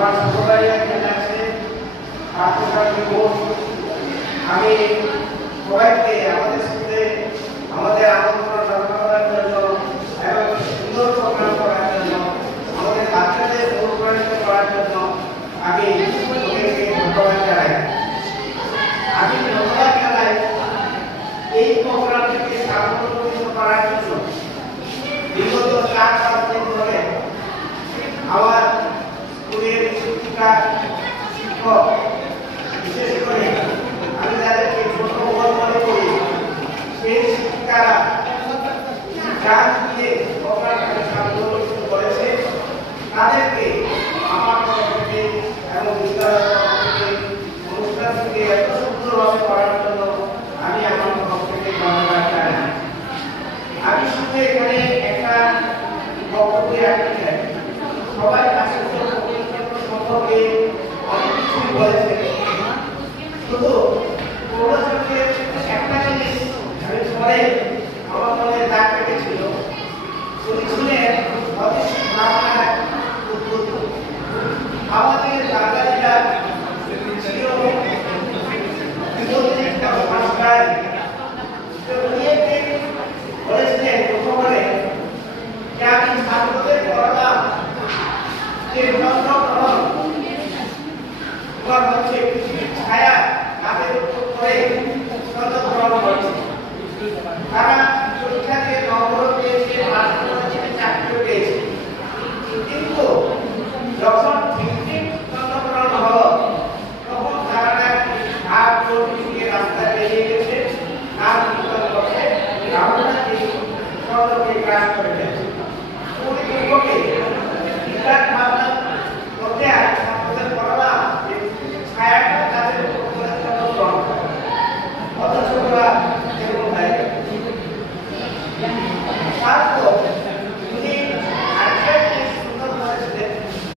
আমার ছোটভাই এখানে আছে, আমি সবাইকে আমাদের স্কুলে আমাদের আমন্ত্রণ জানানোর জন্য এবং সুন্দর প্রোগ্রাম করার জন্য আমাদের বাচ্চাদের অনুপ্রাণিত করার জন্য আমি ওদেরকে ধন্যবাদ জানাই। আমি ধন্যবাদ জানাই এই প্রোগ্রামটিকে সাফল্যমণ্ডিত করার জন্য বিগত 4-5 দিন ধরে আমার স্কুলের শিক্ষিকা শিক্ষক, বিশেষ করে আমি যাদেরকে ছোট মনে করি সেই শিক্ষিকারা গান দিয়ে প্রোগ্রামটাকে সাফল্যমণ্ডিত করেছে, তাদেরকে আমার তরফ থেকে এবং বিদ্যালয়ের তরফ থেকে অনুষ্ঠানটিকে এত সুন্দরভাবে করার জন্য আমি আমার তরফ থেকে ধন্যবাদ জানাই। আমি শুধু এখানে একটা বক্তব্য রাখতে চাই। সবাই আসলে সম্পর্কে অনেক কিছুই বলেছে, শুধু পৌরসভার একটা জিনিস আমি পরে আমার মনে দাগ কেটেছিল, উনি ছিলেন অতিশয় ভাবনার উদ্বুদ্ধ। আমাদের বাঙালিরা ছিল একটা ভাষায় বলেছিলেন প্রথমে যে আমি ছাত্রদের পড়ালাম যে গ্রন্থগ্রহণ তোমার হচ্ছে পৃথিবীর ছায়া তাদের উপর করে গ্রন্থগ্রহণ করছে। তারা পরীক্ষা দিয়ে নম্বর পেয়েছে, চাকরি পেয়েছে, কিন্তু যখন গ্রন্থগ্রহণ হলো তখন তারা আর থেকে রাস্তা বেরিয়ে গেছে, আর করছে সর্বকে গ্রাস করে ফেলছে। ভাবনা করতে ছাত্রদের পড়ালাম যে ছায়াটা